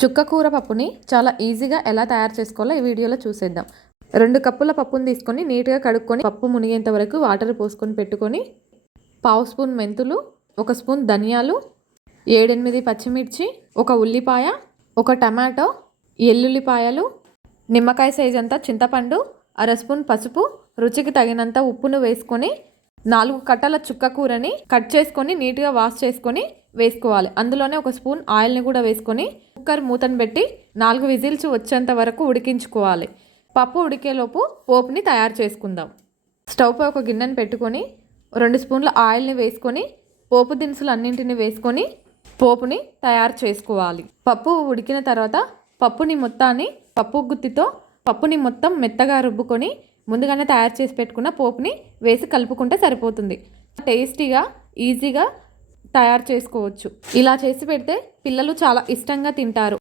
చుక్క కూర పప్పుని చాలా ఈజీగా ఎలా తయారు చేసుకోవాలో ఈ వీడియోలో చూసేద్దాం. 2 కప్పుల పప్పుని తీసుకొని నీట్గా కడుక్కొని పప్పు మునిగేంత వరకు వాటర్ పోసుకొని పెట్టుకొని, పావు స్పూన్ మెంతులు, 1 స్పూన్ ధనియాలు, 7-8 పచ్చిమిర్చి, 1 ఉల్లిపాయ, 1 టమాటో, ఎల్లుల్లిపాయలు, నిమ్మకాయ సైజ్ అంతా చింతపండు, 1/2 స్పూన్ పసుపు, రుచికి తగినంత ఉప్పును వేసుకొని 4 కట్టల చుక్క కూరని కట్ చేసుకొని నీట్గా వాష్ చేసుకొని వేసుకోవాలి. అందులోనే 1 స్పూన్ ఆయిల్ని కూడా వేసుకొని కుక్కర్ మూతను పెట్టి 4 విజిల్స్ వచ్చేంత వరకు ఉడికించుకోవాలి. పప్పు ఉడికేలోపు పోపుని తయారు చేసుకుందాం. స్టవ్ పై ఒక గిన్నెని పెట్టుకొని 2 స్పూన్ల ఆయిల్ని వేసుకొని పోపు దినుసులు అన్నింటిని వేసుకొని పోపుని తయారు చేసుకోవాలి. పప్పు ఉడికిన తర్వాత పప్పు గుత్తితో పప్పుని మొత్తం మెత్తగా రుబ్బుకొని ముందుగానే తయారు చేసి పెట్టుకున్న పోపుని వేసి కలుపుకుంటే సరిపోతుంది. టేస్టీగా ఈజీగా తయారు చేసుకోవచ్చు. ఇలా చేసి పెడితే పిల్లలు చాలా ఇష్టంగా తింటారు.